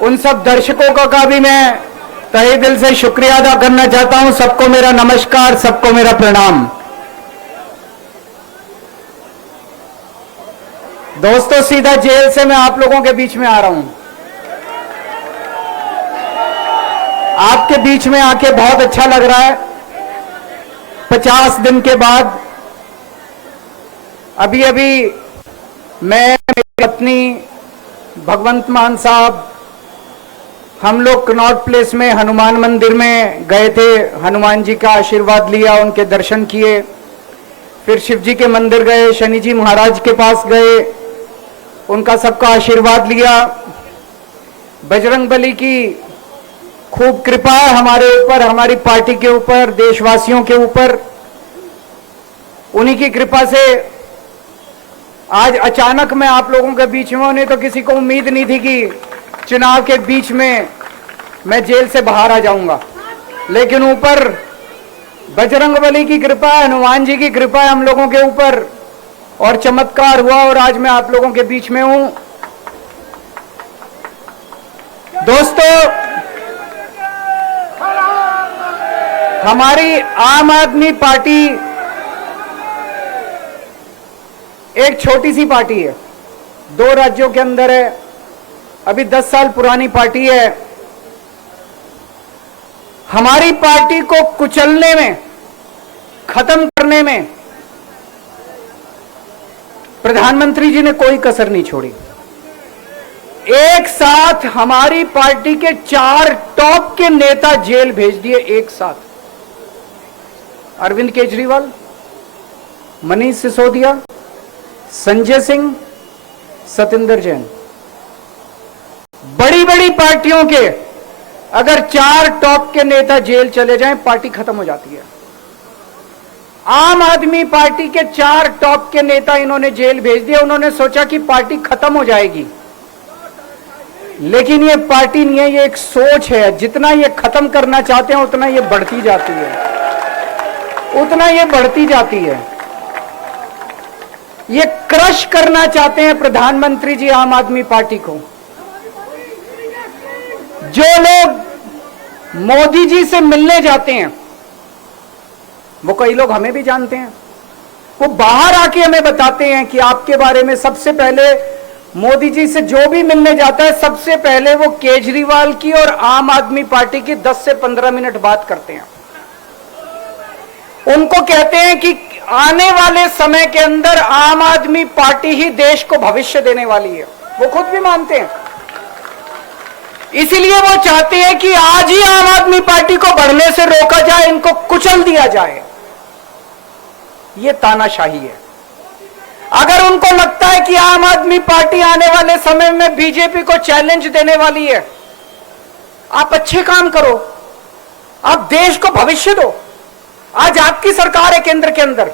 उन सब दर्शकों का भी मैं तहे दिल से शुक्रिया अदा करना चाहता हूं। सबको मेरा नमस्कार, सबको मेरा प्रणाम। दोस्तों, सीधा जेल से मैं आप लोगों के बीच में आ रहा हूं। आपके बीच में आके बहुत अच्छा लग रहा है। 50 दिन के बाद अभी अभी मैं, मेरी पत्नी भगवंत मान साहब, हम लोग कनॉट प्लेस में हनुमान मंदिर में गए थे। हनुमान जी का आशीर्वाद लिया, उनके दर्शन किए। फिर शिव जी के मंदिर गए, शनि जी महाराज के पास गए, उनका सबका आशीर्वाद लिया। बजरंगबली की खूब कृपा है हमारे ऊपर, हमारी पार्टी के ऊपर, देशवासियों के ऊपर। उन्हीं की कृपा से आज अचानक मैं आप लोगों के बीच में, उन्हें तो किसी को उम्मीद नहीं थी कि चुनाव के बीच में मैं जेल से बाहर आ जाऊंगा, लेकिन ऊपर बजरंगबली की कृपा है, हनुमान जी की कृपा है हम लोगों के ऊपर, और चमत्कार हुआ और आज मैं आप लोगों के बीच में हूं। दोस्तों, हमारी आम आदमी पार्टी एक छोटी सी पार्टी है, 2 राज्यों के अंदर है, अभी 10 साल पुरानी पार्टी है। हमारी पार्टी को कुचलने में, खत्म करने में प्रधानमंत्री जी ने कोई कसर नहीं छोड़ी। एक साथ हमारी पार्टी के 4 टॉप के नेता जेल भेज दिए एक साथ। अरविंद केजरीवाल, मनीष सिसोदिया, संजय सिंह, सतिंदर जैन। बड़ी बड़ी पार्टियों के अगर 4 टॉप के नेता जेल चले जाएं, पार्टी खत्म हो जाती है। आम आदमी पार्टी के 4 टॉप के नेता इन्होंने जेल भेज दिए। उन्होंने सोचा कि पार्टी खत्म हो जाएगी, लेकिन ये पार्टी नहीं है, ये एक सोच है। जितना ये खत्म करना चाहते हैं उतना ये बढ़ती जाती है, उतना ये बढ़ती जाती है। ये क्रश करना चाहते हैं प्रधानमंत्री जी आम आदमी पार्टी को। जो लोग मोदी जी से मिलने जाते हैं, वो कई लोग हमें भी जानते हैं, वो बाहर आके हमें बताते हैं कि आपके बारे में सबसे पहले मोदी जी से जो भी मिलने जाता है, सबसे पहले वो केजरीवाल की और आम आदमी पार्टी की 10 से 15 मिनट बात करते हैं। उनको कहते हैं कि आने वाले समय के अंदर आम आदमी पार्टी ही देश को भविष्य देने वाली है। वो खुद भी मानते हैं। इसीलिए वो चाहते हैं कि आज ही आम आदमी पार्टी को बढ़ने से रोका जाए, इनको कुचल दिया जाए। ये तानाशाही है। अगर उनको लगता है कि आम आदमी पार्टी आने वाले समय में बीजेपी को चैलेंज देने वाली है, आप अच्छे काम करो, आप देश को भविष्य दो। आज आपकी सरकार है केंद्र के अंदर,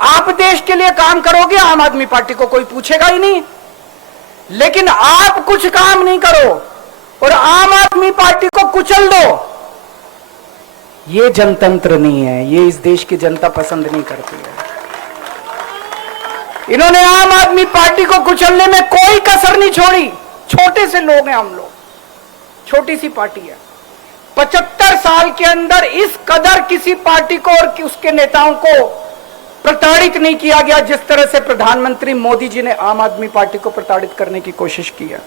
आप देश के लिए काम करोगे, आम आदमी पार्टी को कोई पूछेगा ही नहीं। लेकिन आप कुछ काम नहीं करो और आम आदमी पार्टी को कुचल दो, ये जनतंत्र नहीं है, ये इस देश की जनता पसंद नहीं करती है। इन्होंने आम आदमी पार्टी को कुचलने में कोई कसर नहीं छोड़ी। छोटे से लोग हैं हम लोग, छोटी सी पार्टी है। 75 साल के अंदर इस कदर किसी पार्टी को और उसके नेताओं को प्रताड़ित नहीं किया गया जिस तरह से प्रधानमंत्री मोदी जी ने आम आदमी पार्टी को प्रताड़ित करने की कोशिश की है।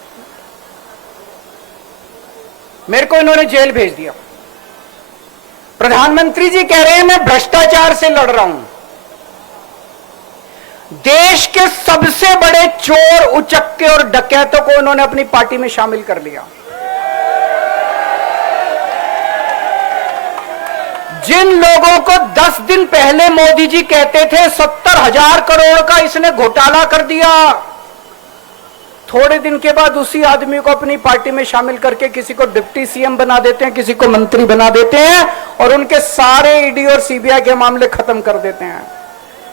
मेरे को इन्होंने जेल भेज दिया। प्रधानमंत्री जी कह रहे हैं मैं भ्रष्टाचार से लड़ रहा हूं। देश के सबसे बड़े चोर, उचक्के और डकैतों को उन्होंने अपनी पार्टी में शामिल कर लिया। जिन लोगों को 10 दिन पहले मोदी जी कहते थे 70,000 करोड़ का इसने घोटाला कर दिया, थोड़े दिन के बाद उसी आदमी को अपनी पार्टी में शामिल करके किसी को डिप्टी सीएम बना देते हैं, किसी को मंत्री बना देते हैं और उनके सारे ईडी और सीबीआई के मामले खत्म कर देते हैं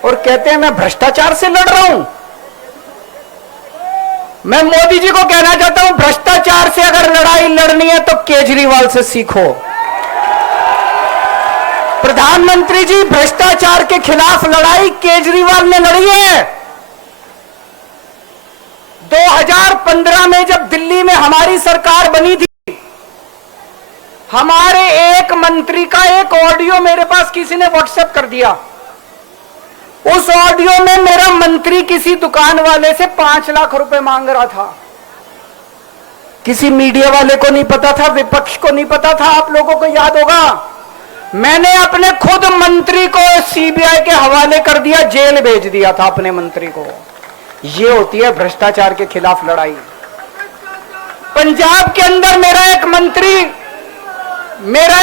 और कहते हैं मैं भ्रष्टाचार से लड़ रहा हूं। मैं मोदी जी को कहना चाहता हूं, भ्रष्टाचार से अगर लड़ाई लड़नी है तो केजरीवाल से सीखो। प्रधानमंत्री जी, भ्रष्टाचार के खिलाफ लड़ाई केजरीवाल ने लड़ी है। 2015 में जब दिल्ली में हमारी सरकार बनी थी, हमारे एक मंत्री का एक ऑडियो मेरे पास किसी ने व्हाट्सएप कर दिया। उस ऑडियो में मेरा मंत्री किसी दुकान वाले से 5 लाख रुपए मांग रहा था। किसी मीडिया वाले को नहीं पता था, विपक्ष को नहीं पता था। आप लोगों को याद होगा, मैंने अपने खुद मंत्री को सीबीआई के हवाले कर दिया, जेल भेज दिया था अपने मंत्री को। ये होती है भ्रष्टाचार के खिलाफ लड़ाई। पंजाब के अंदर मेरा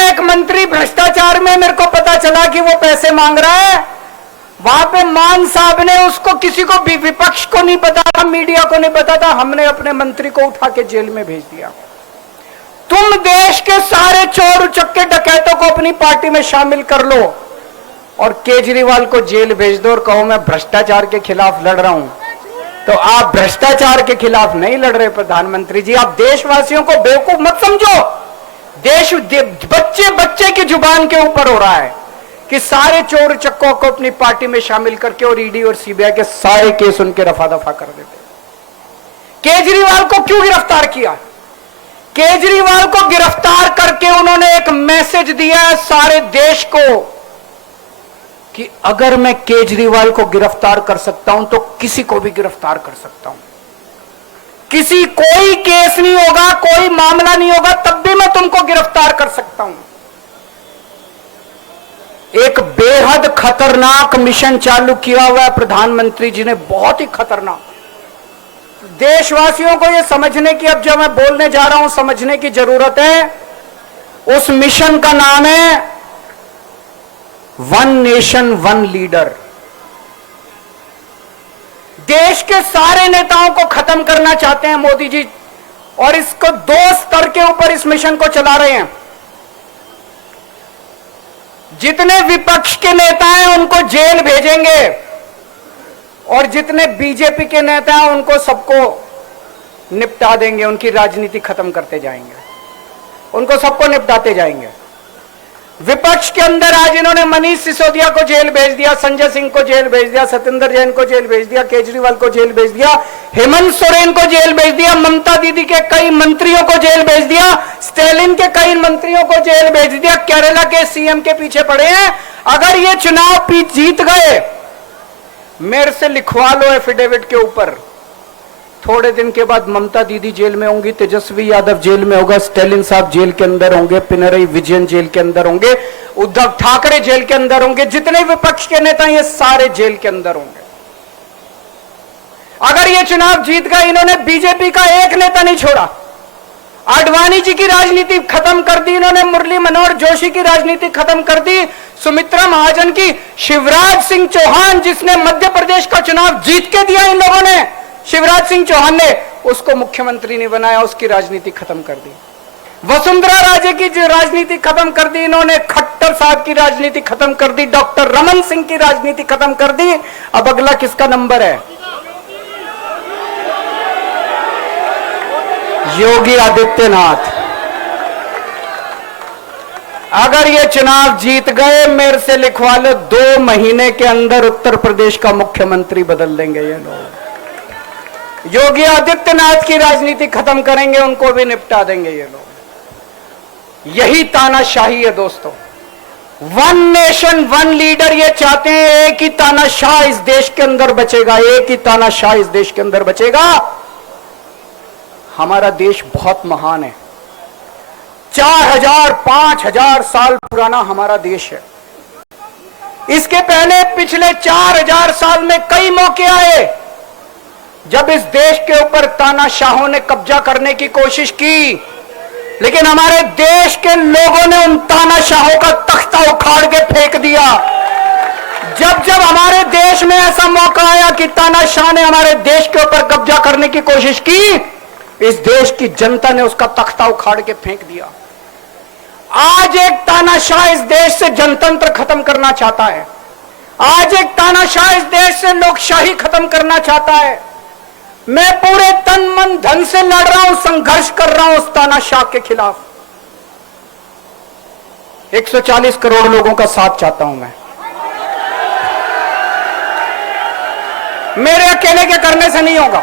एक मंत्री भ्रष्टाचार में, मेरे को पता चला कि वो पैसे मांग रहा है। वहां पे मान साहब ने उसको, किसी को भी, विपक्ष को नहीं पता था, मीडिया को नहीं पता था, हमने अपने मंत्री को उठा के जेल में भेज दिया। तुम देश के सारे चोर उचक्के डकैतों को अपनी पार्टी में शामिल कर लो और केजरीवाल को जेल भेज दो और कहो मैं भ्रष्टाचार के खिलाफ लड़ रहा हूं, तो आप भ्रष्टाचार के खिलाफ नहीं लड़ रहे प्रधानमंत्री जी। आप देशवासियों को बेवकूफ मत समझो। देश बच्चे बच्चे की जुबान के ऊपर हो रहा है कि सारे चोर चक्कों को अपनी पार्टी में शामिल करके और ईडी और सीबीआई के सारे केस उनके रफा दफा कर देते। केजरीवाल को क्यों गिरफ्तार किया? केजरीवाल को गिरफ्तार करके उन्होंने एक मैसेज दिया है सारे देश को कि अगर मैं केजरीवाल को गिरफ्तार कर सकता हूं तो किसी को भी गिरफ्तार कर सकता हूं। कोई केस नहीं होगा, कोई मामला नहीं होगा, तब भी मैं तुमको गिरफ्तार कर सकता हूं। एक बेहद खतरनाक मिशन चालू किया हुआ है प्रधानमंत्री जी ने, बहुत ही खतरनाक। देशवासियों को यह समझने की, अब जो मैं बोलने जा रहा हूं, समझने की जरूरत है। उस मिशन का नाम है वन नेशन वन लीडर। देश के सारे नेताओं को खत्म करना चाहते हैं मोदी जी, और इसको 2 स्तर के ऊपर इस मिशन को चला रहे हैं। जितने विपक्ष के नेता हैं उनको जेल भेजेंगे और जितने बीजेपी के नेता हैं उनको सबको निपटा देंगे, उनकी राजनीति खत्म करते जाएंगे, उनको सबको निपटाते जाएंगे। विपक्ष के अंदर आज इन्होंने मनीष सिसोदिया को जेल भेज दिया, संजय सिंह को जेल भेज दिया, सत्येंद्र जैन को जेल भेज दिया, केजरीवाल को जेल भेज दिया, हेमंत सोरेन को जेल भेज दिया, ममता दीदी के कई मंत्रियों को जेल भेज दिया, स्टालिन के कई मंत्रियों को जेल भेज दिया, केरला के सीएम के पीछे पड़े हैं। अगर ये चुनाव जीत गए, मेरे से लिखवा लो एफिडेविट के ऊपर, थोड़े दिन के बाद ममता दीदी जेल में होंगी, तेजस्वी यादव जेल में होगा, स्टालिन साहब जेल के अंदर होंगे, पिनरई विजयन जेल के अंदर होंगे, उद्धव ठाकरे जेल के अंदर होंगे, जितने विपक्ष के नेता ये सारे जेल के अंदर होंगे। अगर ये चुनाव जीत गए, इन्होंने बीजेपी का एक नेता नहीं छोड़ा। आडवाणी जी की राजनीति खत्म कर दी इन्होंने, मुरली मनोहर जोशी की राजनीति खत्म कर दी, सुमित्रा महाजन की, शिवराज सिंह चौहान जिसने मध्य प्रदेश का चुनाव जीत के दिया इन लोगों ने, शिवराज सिंह चौहान ने उसको मुख्यमंत्री नहीं बनाया, उसकी राजनीति खत्म कर दी। वसुंधरा राजे की राजनीति खत्म कर दी इन्होंने, खट्टर साहब की राजनीति खत्म कर दी, डॉक्टर रमन सिंह की राजनीति खत्म कर दी। अब अगला किसका नंबर है? योगी आदित्यनाथ। अगर ये चुनाव जीत गए, मेरे से लिखवा लो, 2 महीने के अंदर उत्तर प्रदेश का मुख्यमंत्री बदल देंगे ये लोग। योगी आदित्यनाथ की राजनीति खत्म करेंगे, उनको भी निपटा देंगे ये लोग। यही तानाशाही है दोस्तों। वन नेशन वन लीडर ये चाहते हैं, एक ही तानाशाह इस देश के अंदर बचेगा, एक ही तानाशाह इस देश के अंदर बचेगा। हमारा देश बहुत महान है, 4000 5000 साल पुराना हमारा देश है। इसके पहले पिछले 4000 साल में कई मौके आए जब इस देश के ऊपर तानाशाहों ने कब्जा करने की कोशिश की, लेकिन हमारे देश के लोगों ने उन तानाशाहों का तख्ता उखाड़ के फेंक दिया। जब जब हमारे देश में ऐसा मौका आया कि तानाशाह ने हमारे देश के ऊपर कब्जा करने की कोशिश की, इस देश की जनता ने उसका तख्ता उखाड़ के फेंक दिया। आज एक तानाशाह इस देश से जनतंत्र खत्म करना चाहता है, आज एक तानाशाह इस देश से लोकशाही खत्म करना चाहता है। मैं पूरे तन मन धन से लड़ रहा हूं, संघर्ष कर रहा हूं उस तानाशाह के खिलाफ। 140 करोड़ लोगों का साथ चाहता हूं मैं। मेरे अकेले के करने से नहीं होगा,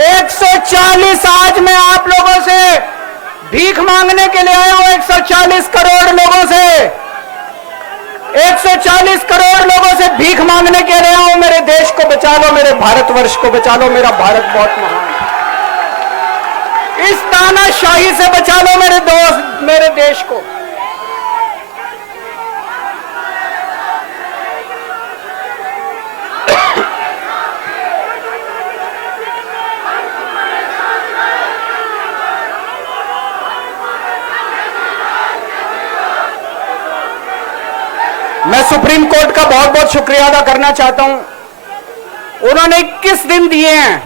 140 आज मैं आप लोगों से भीख मांगने के लिए आया हूं। 140 करोड़ लोगों से 140 करोड़ लोगों से भीख मांगने के लिए आया हूं। मेरे देश को बचा लो, मेरे भारतवर्ष को बचा लो। मेरा भारत बहुत महान है। इस तानाशाही से बचा लो मेरे दोस्त, मेरे देश को। मैं सुप्रीम कोर्ट का बहुत बहुत शुक्रिया अदा करना चाहता हूं। उन्होंने 21 दिन दिए हैं,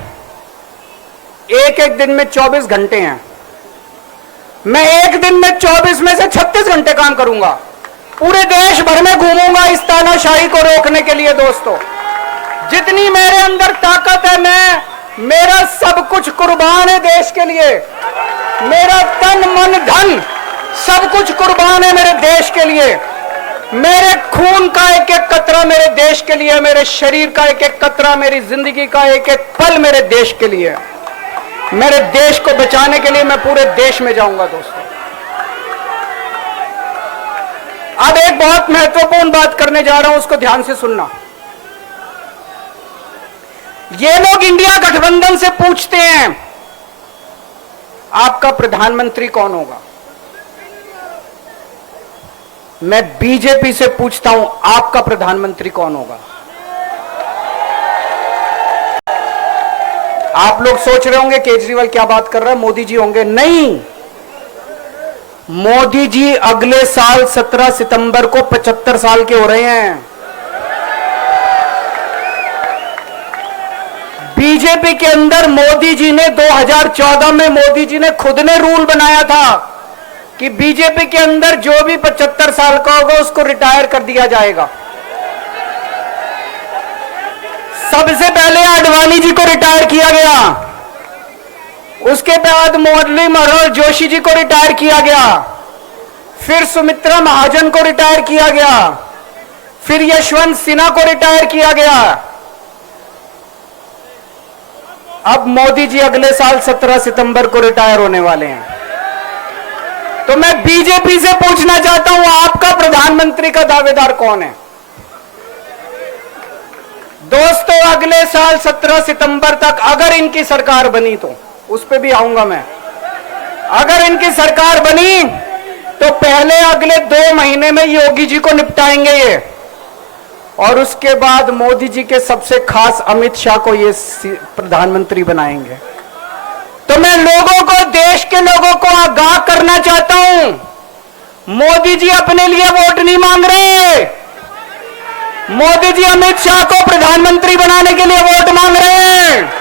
एक एक दिन में 24 घंटे हैं। मैं एक दिन में 24 में से 36 घंटे काम करूंगा। पूरे देश भर में घूमूंगा इस तानाशाही को रोकने के लिए। दोस्तों, जितनी मेरे अंदर ताकत है, मेरा सब कुछ कुर्बान है देश के लिए। मेरा तन मन धन सब कुछ कुर्बान है मेरे देश के लिए। मेरे खून का एक एक कतरा मेरे देश के लिए, मेरे शरीर का एक एक कतरा, मेरी जिंदगी का एक एक पल मेरे देश के लिए। मेरे देश को बचाने के लिए मैं पूरे देश में जाऊंगा। दोस्तों, अब एक बहुत महत्वपूर्ण बात करने जा रहा हूं, उसको ध्यान से सुनना। ये लोग इंडिया गठबंधन से पूछते हैं आपका प्रधानमंत्री कौन होगा। मैं बीजेपी से पूछता हूं आपका प्रधानमंत्री कौन होगा। आप लोग सोच रहे होंगे केजरीवाल क्या बात कर रहा है, मोदी जी होंगे। नहीं, मोदी जी अगले साल 17 सितंबर को 75 साल के हो रहे हैं। बीजेपी के अंदर मोदी जी ने 2014 में मोदी जी ने खुद ने रूल बनाया था कि बीजेपी के अंदर जो भी 75 साल का होगा उसको रिटायर कर दिया जाएगा। सबसे पहले आडवाणी जी को रिटायर किया गया, उसके बाद मुरली मनोहर जोशी जी को रिटायर किया गया, फिर सुमित्रा महाजन को रिटायर किया गया, फिर यशवंत सिन्हा को रिटायर किया गया। अब मोदी जी अगले साल 17 सितंबर को रिटायर होने वाले हैं। तो मैं बीजेपी से पूछना चाहता हूं आपका प्रधानमंत्री का दावेदार कौन है। दोस्तों, अगले साल 17 सितंबर तक अगर इनकी सरकार बनी, तो उस पर भी आऊंगा मैं। अगर इनकी सरकार बनी तो पहले अगले 2 महीने में योगी जी को निपटाएंगे ये, और उसके बाद मोदी जी के सबसे खास अमित शाह को ये प्रधानमंत्री बनाएंगे। तो मैं लोगों को, देश के लोगों को आगाह करना चाहता हूं, मोदी जी अपने लिए वोट नहीं मांग रहे। मोदी जी अमित शाह को प्रधानमंत्री बनाने के लिए वोट मांग रहे हैं।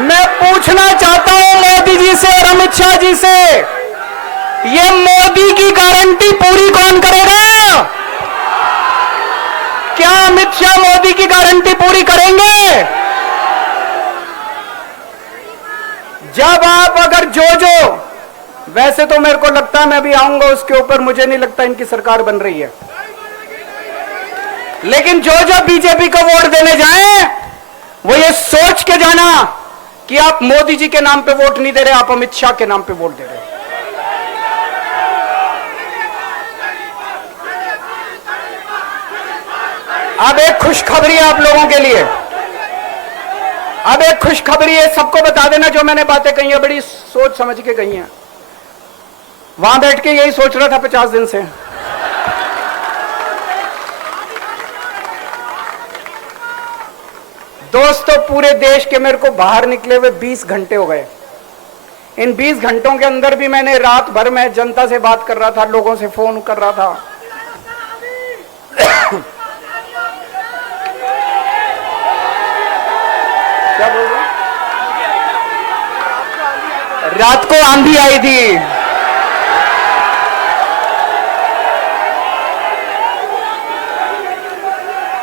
मैं पूछना चाहता हूं मोदी जी से और अमित शाह जी से, ये मोदी की गारंटी पूरी कौन करेगा? क्या अमित शाह मोदी की गारंटी पूरी करेंगे? जब आप अगर जो वैसे तो मेरे को लगता है, मैं भी आऊंगा उसके ऊपर, मुझे नहीं लगता इनकी सरकार बन रही है, लेकिन जो बीजेपी को वोट देने जाएं वो ये सोच के जाना कि आप मोदी जी के नाम पे वोट नहीं दे रहे, आप अमित शाह के नाम पे वोट दे रहे हैं। अब एक खुशखबरी है आप लोगों के लिए, अब एक खुशखबरी है। सबको बता देना, जो मैंने बातें कही है बड़ी सोच समझ के कही हैं। वहां बैठ के यही सोच रहा था 50 दिन से। दोस्तों, पूरे देश के मेरे को बाहर निकले हुए 20 घंटे हो गए। इन 20 घंटों के अंदर भी मैंने रात भर में जनता से बात कर रहा था, लोगों से फोन कर रहा था। क्या बोल रहे? रात को आंधी आई थी।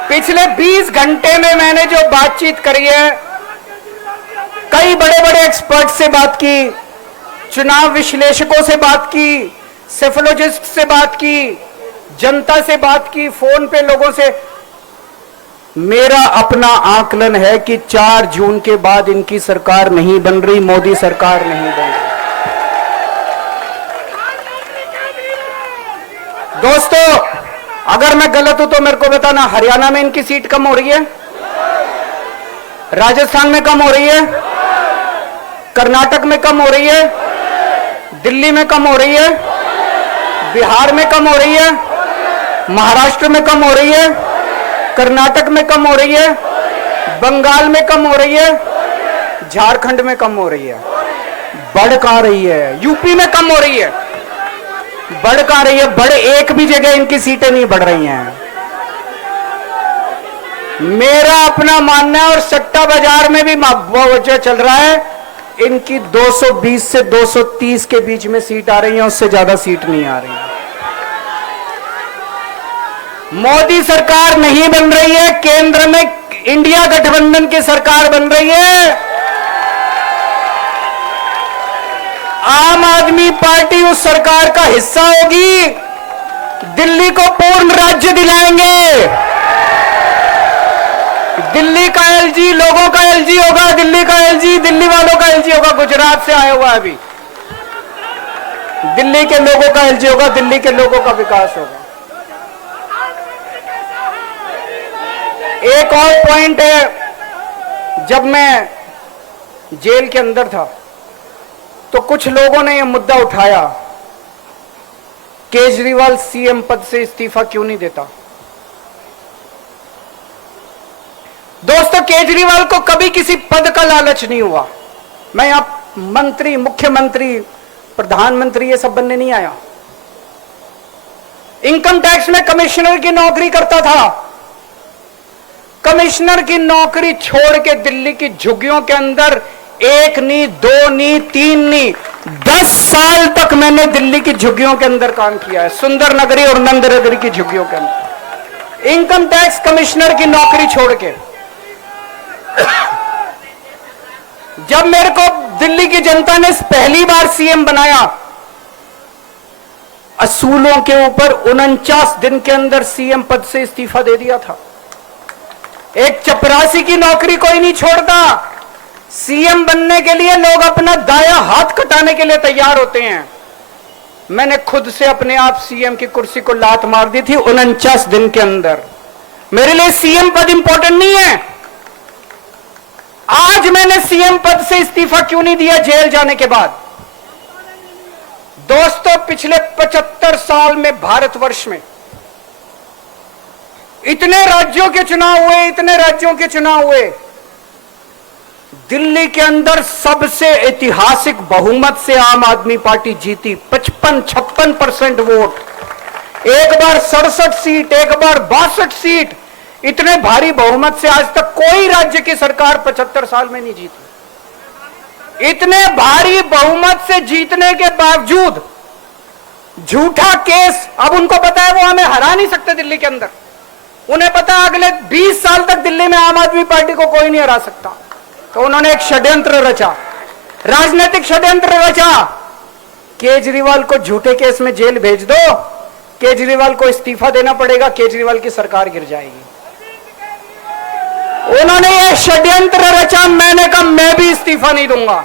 पिछले 20 घंटे में मैंने जो बातचीत करी है, कई बड़े बड़े एक्सपर्ट से बात की, चुनाव विश्लेषकों से बात की, सेफोलॉजिस्ट से बात की, जनता से बात की, फोन पे लोगों से। मेरा अपना आकलन है कि 4 जून के बाद इनकी सरकार नहीं बन रही, मोदी सरकार नहीं बन रही। दोस्तों, अगर मैं गलत हूं तो मेरे को बताना, हरियाणा में इनकी सीट कम हो रही है, राजस्थान में कम हो रही है, कर्नाटक में कम हो रही है, दिल्ली में कम हो रही है, बिहार में कम हो रही है, महाराष्ट्र में कम हो रही है, कर्नाटक में कम हो रही है, बंगाल में कम हो रही है, झारखंड में कम हो रही है। बढ़ कहां रही है? यूपी में कम हो रही है, बढ़ कहां रही है? बड़े एक भी जगह इनकी सीटें नहीं बढ़ रही हैं। मेरा अपना मानना है, और सट्टा बाजार में भी जो चल रहा है, इनकी 220 से 230 के बीच में सीट आ रही है, उससे ज्यादा सीट नहीं आ रही है। मोदी सरकार नहीं बन रही है, केंद्र में इंडिया गठबंधन की सरकार बन रही है। आम आदमी पार्टी उस सरकार का हिस्सा होगी। दिल्ली को पूर्ण राज्य दिलाएंगे। दिल्ली का एलजी लोगों का एलजी होगा, दिल्ली का एलजी दिल्ली वालों का एलजी होगा। गुजरात से आया हुआ है अभी, दिल्ली के लोगों का एलजी होगा, दिल्ली के लोगों का विकास होगा। एक और पॉइंट है, जब मैं जेल के अंदर था तो कुछ लोगों ने यह मुद्दा उठाया, केजरीवाल सीएम पद से इस्तीफा क्यों नहीं देता। दोस्तों, केजरीवाल को कभी किसी पद का लालच नहीं हुआ। मैं यहां मंत्री, मुख्यमंत्री, प्रधानमंत्री ये सब बनने नहीं आया। इनकम टैक्स में कमिश्नर की नौकरी करता था। कमिश्नर की नौकरी छोड़ के दिल्ली की झुग्गियों के अंदर 1 नहीं, 2 नहीं, 3 नहीं, 10 साल तक मैंने दिल्ली की झुग्गियों के अंदर काम किया है, सुंदर नगरी और नंद नगरी की झुग्गियों के अंदर, इनकम टैक्स कमिश्नर की नौकरी छोड़ के। जब मेरे को दिल्ली की जनता ने पहली बार सीएम बनाया, असूलों के ऊपर 49 दिन के अंदर सीएम पद से इस्तीफा दे दिया था। एक चपरासी की नौकरी कोई नहीं छोड़ता। सीएम बनने के लिए लोग अपना दाया हाथ कटाने के लिए तैयार होते हैं। मैंने खुद से अपने आप सीएम की कुर्सी को लात मार दी थी 49 दिन के अंदर। मेरे लिए सीएम पद इंपॉर्टेंट नहीं है। आज मैंने सीएम पद से इस्तीफा क्यों नहीं दिया जेल जाने के बाद? दोस्तों, पिछले 75 साल में भारतवर्ष में इतने राज्यों के चुनाव हुए, इतने राज्यों के चुनाव हुए, दिल्ली के अंदर सबसे ऐतिहासिक बहुमत से आम आदमी पार्टी जीती। 55-56% वोट, एक बार 67 सीट, एक बार 62 सीट। इतने भारी बहुमत से आज तक कोई राज्य की सरकार 75 साल में नहीं जीती। इतने भारी बहुमत से जीतने के बावजूद झूठा केस, अब उनको पता है वो हमें हरा नहीं सकते दिल्ली के अंदर। उन्हें पता है अगले 20 साल तक दिल्ली में आम आदमी पार्टी को कोई नहीं हरा सकता। तो उन्होंने एक षड्यंत्र रचा, राजनीतिक षड्यंत्र रचा। केजरीवाल को झूठे केस में जेल भेज दो, केजरीवाल को इस्तीफा देना पड़ेगा, केजरीवाल की सरकार गिर जाएगी। उन्होंने ये षड्यंत्र रचा। मैंने कहा मैं भी इस्तीफा नहीं दूंगा।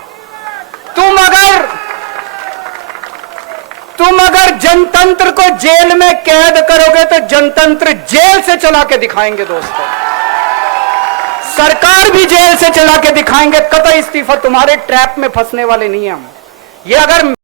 तुम अगर जनतंत्र को जेल में कैद करोगे तो जनतंत्र जेल से चला के दिखाएंगे। दोस्तों, सरकार भी जेल से चला के दिखाएंगे। कतई इस्तीफा, तुम्हारे ट्रैप में फंसने वाले नहीं हैं हम। ये अगर